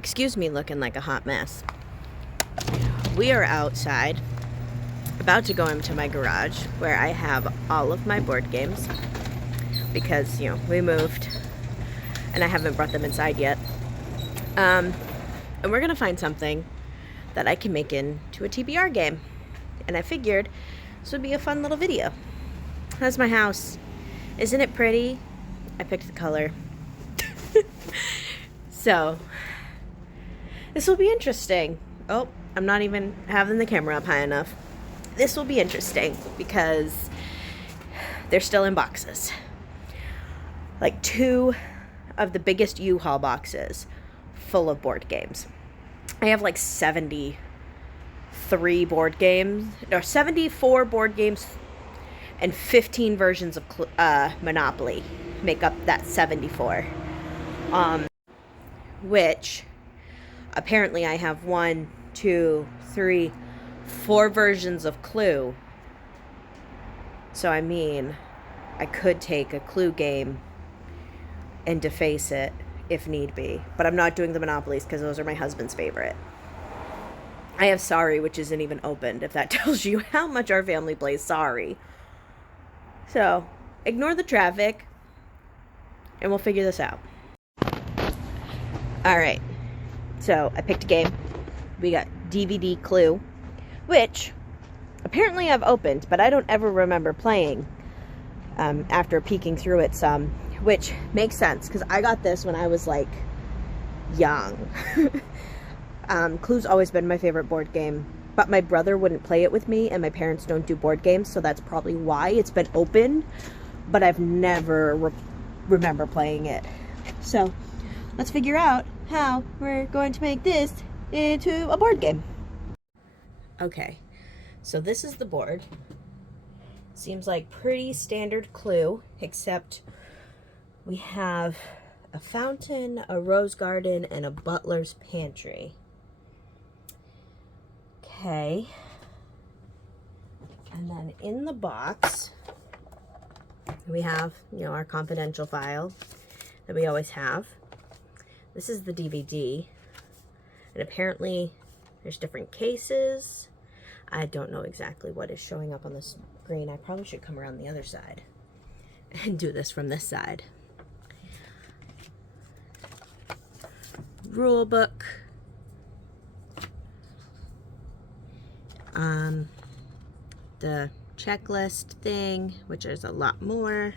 Excuse me looking like a hot mess. We are outside, about to go into my garage where I have all of my board games because, we moved and I haven't brought them inside yet. And we're going to find something that I can make into a TBR game. And I figured this would be a fun little video. That's my house. Isn't it pretty? I picked the color. So, this will be interesting. Oh, I'm not even having the camera up high enough. This will be interesting because they're still in boxes. Like 2 of the biggest U-Haul boxes full of board games. I have like 73 board games, or 74 board games and 15 versions of Monopoly make up that 74. Which apparently I have 1, 2, 3, 4 versions of Clue. So I mean, I could take a Clue game and deface it if need be. But I'm not doing the Monopolies because those are my husband's favorite. I have Sorry, which isn't even opened, if that tells you how much our family plays Sorry. So, ignore the traffic, and we'll figure this out. Alright, so I picked a game. We got DVD Clue, which apparently I've opened, but I don't ever remember playing after peeking through it some, which makes sense, because I got this when I was, like, young. Clue's always been my favorite board game, but my brother wouldn't play it with me, and my parents don't do board games, so that's probably why it's been opened, but I've never remember playing it. So, let's figure out how we're going to make this into a board game. Okay, so this is the board. Seems like pretty standard Clue, except we have a fountain, a rose garden, and a butler's pantry. Okay. And then in the box, we have, our confidential file that we always have. This is the DVD. And apparently there's different cases. I don't know exactly what is showing up on the screen. I probably should come around the other side and do this from this side. Rule book. The checklist thing, which is a lot more.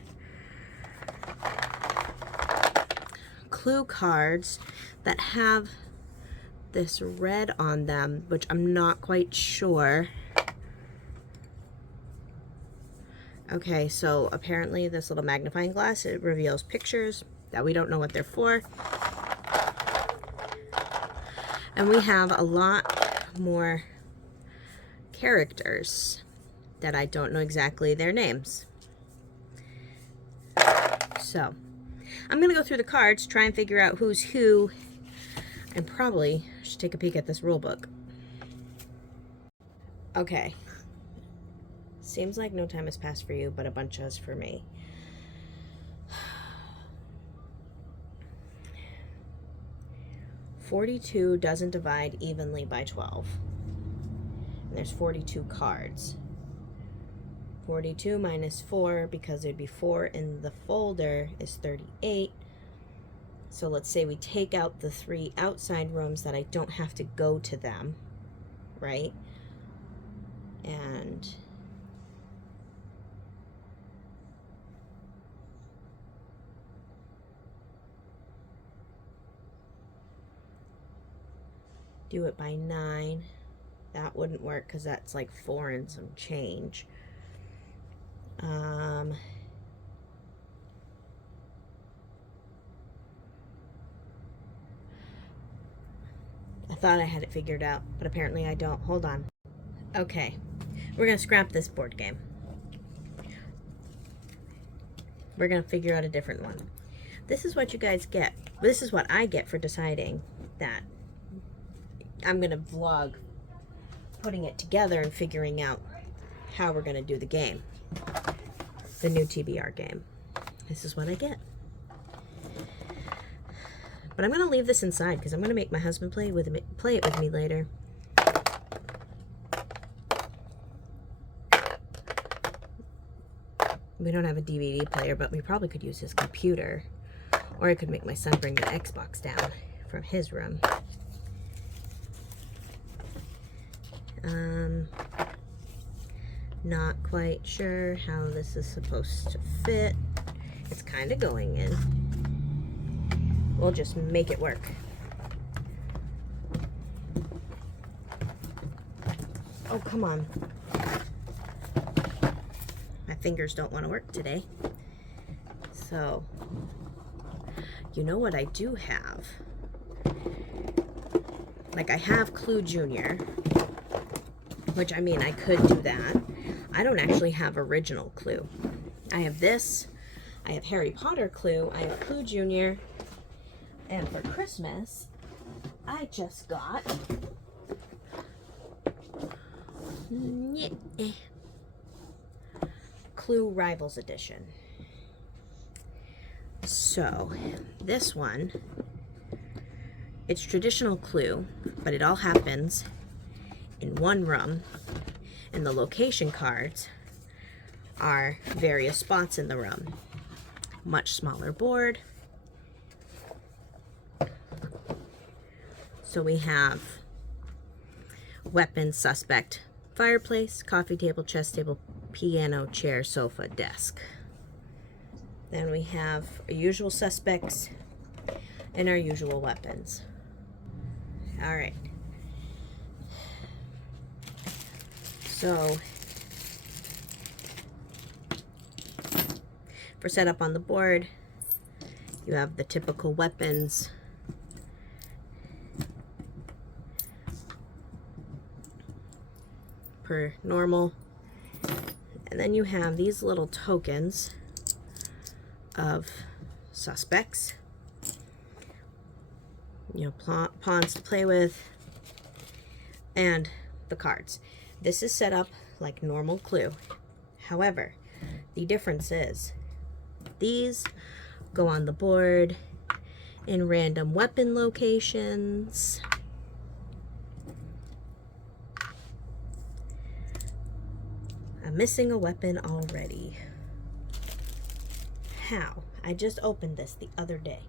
Clue cards that have this red on them, which I'm not quite sure. Okay, so apparently this little magnifying glass, it reveals pictures that we don't know what they're for. And we have a lot more characters that I don't know exactly their names. So, I'm going to go through the cards, try and figure out who's who, and probably should take a peek at this rule book. Okay. Seems like no time has passed for you, but a bunch has for me. $42 doesn't divide evenly by 12. And there's 42 cards. 42 minus 4, because there'd be 4 in the folder, is 38. So let's say we take out the 3 outside rooms that I don't have to go to them, right? And do it by 9. That wouldn't work because that's like 4 and some change. I thought I had it figured out, but apparently I don't. Hold on. Okay, we're gonna scrap this board game. We're gonna figure out a different one. This is what you guys get. This is what I get for deciding that I'm gonna vlog putting it together and figuring out how we're gonna do the game. The new TBR game. This is what I get. But I'm going to leave this inside because I'm going to make my husband play it with me later. We don't have a DVD player, but we probably could use his computer. Or I could make my son bring the Xbox down from his room. Not quite sure how this is supposed to fit. It's kind of going in. We'll just make it work. Oh, come on. My fingers don't want to work today. So, you know what I do have? Like, I have Clue Junior, which, I mean, I could do that. I don't actually have original Clue. I have this. I have Harry Potter Clue. I have Clue Junior. And for Christmas, I just got Clue Rivals Edition. So, this one, it's traditional Clue, but it all happens in one room, and the location cards are various spots in the room. Much smaller board. So we have weapon, suspect, fireplace, coffee table, chess table, piano, chair, sofa, desk. Then we have our usual suspects and our usual weapons. All right. So for setup on the board, you have the typical weapons. Per normal. And then you have these little tokens of suspects. You know, pawns to play with, and the cards. This is set up like normal Clue. However, the difference is these go on the board in random weapon locations. I'm missing a weapon already. How? I just opened this the other day.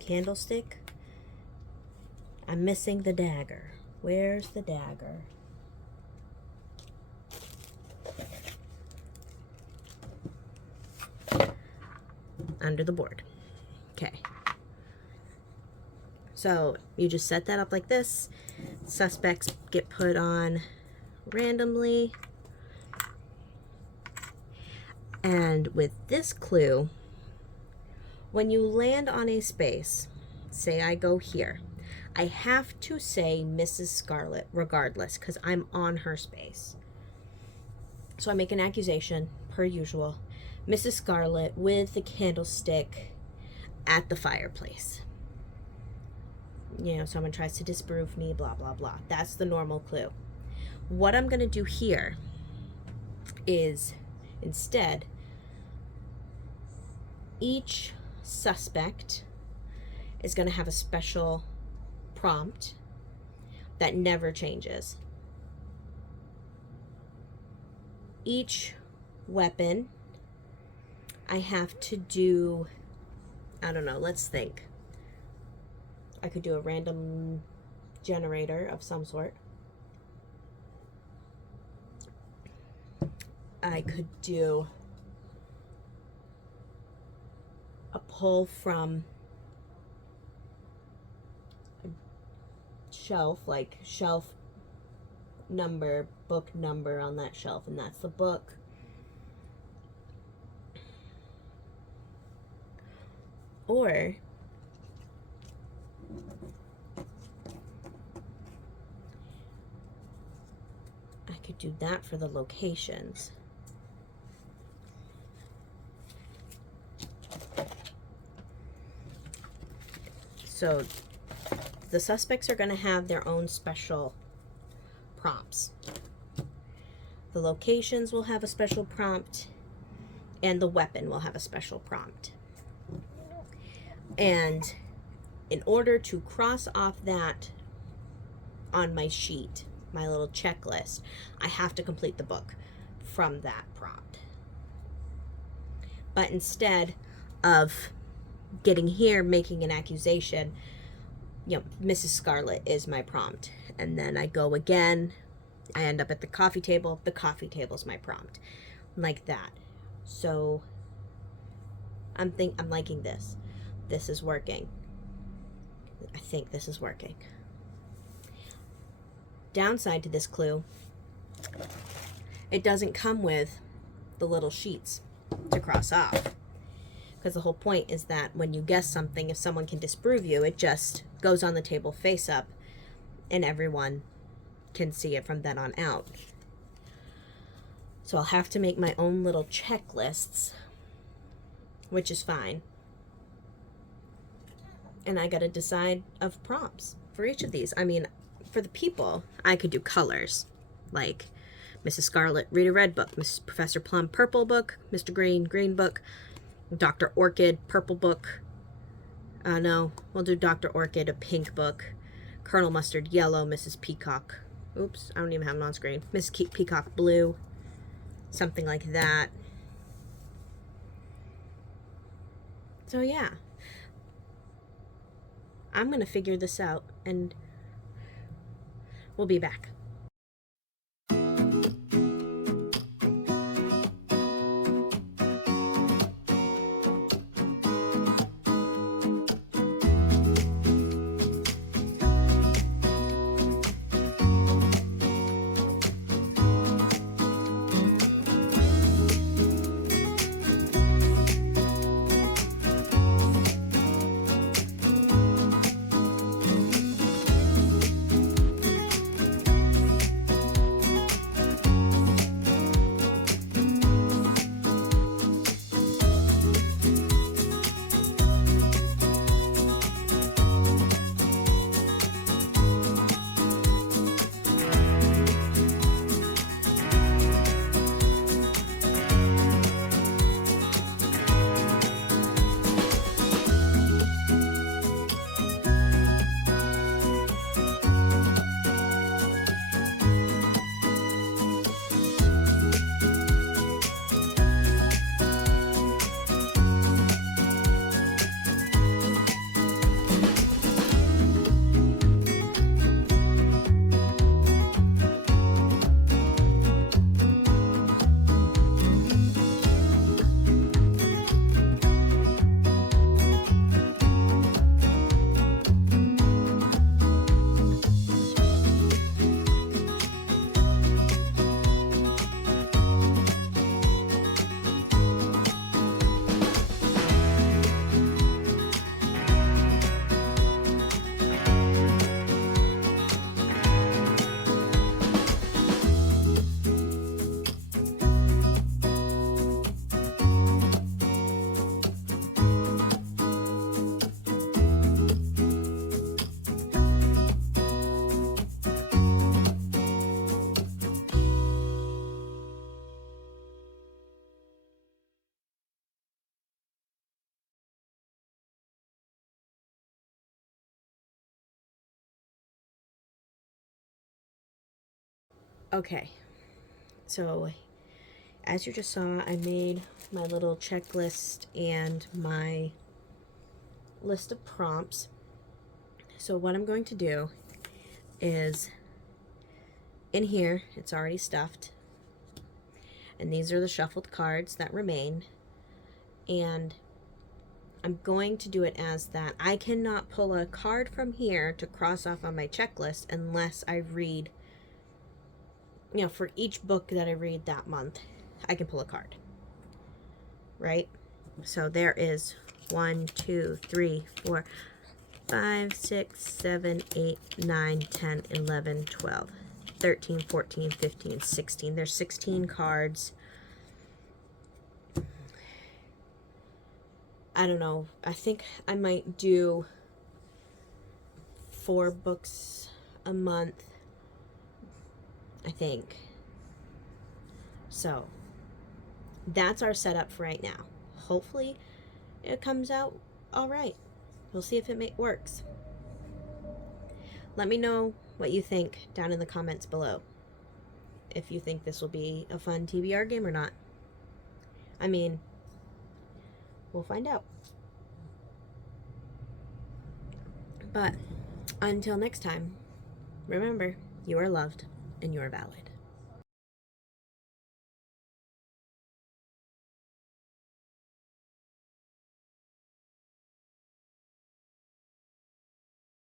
Candlestick. I'm missing the dagger. Where's the dagger? Under the board. Okay. So you just set that up like this. Suspects get put on randomly. And with this clue, when you land on a space, say I go here, I have to say Mrs. Scarlet regardless because I'm on her space. So I make an accusation, per usual. Mrs. Scarlet with the candlestick at the fireplace. You know, someone tries to disprove me, blah, blah, blah. That's the normal clue. What I'm going to do here is instead, each suspect is going to have a special prompt that never changes. Each weapon, I have to do, I don't know, let's think. I could do a random generator of some sort. I could do a pull from a shelf, like shelf number, book number on that shelf, and that's the book. Or I could do that for the locations. So the suspects are going to have their own special prompts. The locations will have a special prompt, and the weapon will have a special prompt. And in order to cross off that on my sheet, my little checklist, I have to complete the book from that prompt. But instead of getting here, making an accusation, Mrs. Scarlet is my prompt. And then I go again, I end up at the coffee table, the coffee table's my prompt. Like that. So I'm liking this. This is working. I think this is working. Downside to this clue, it doesn't come with the little sheets to cross off. Because the whole point is that when you guess something, if someone can disprove you, it just goes on the table face up and everyone can see it from then on out. So I'll have to make my own little checklists, which is fine. And I gotta decide of prompts for each of these. I mean, for the people, I could do colors, like Mrs. Scarlet, read a red book, Mrs. Professor Plum, purple book, Mr. Green, green book, Dr. Orchid, purple book. No, we'll do Dr. Orchid, a pink book, Colonel Mustard, yellow, Mrs. Peacock. Oops, I don't even have them on screen. Mrs. Peacock, blue, something like that. So yeah, I'm gonna figure this out and we'll be back. Okay, so as you just saw, I made my little checklist and my list of prompts. So what I'm going to do is, in here, it's already stuffed, and these are the shuffled cards that remain, and I'm going to do it as that I cannot pull a card from here to cross off on my checklist unless I read, for each book that I read that month, I can pull a card, right? So there is 1, 2, 3, 4, 5, 6, 7, 8, 9, 10, 11, 12, 13, 14, 15, 16. There's 16 cards. I don't know. I think I might do 4 books a month, I think. So that's our setup for right now. Hopefully it comes out all right. We'll see if it works. Let me know what you think down in the comments below. If you think this will be a fun TBR game or not. I mean, we'll find out. But until next time, remember, you are loved and you are valid.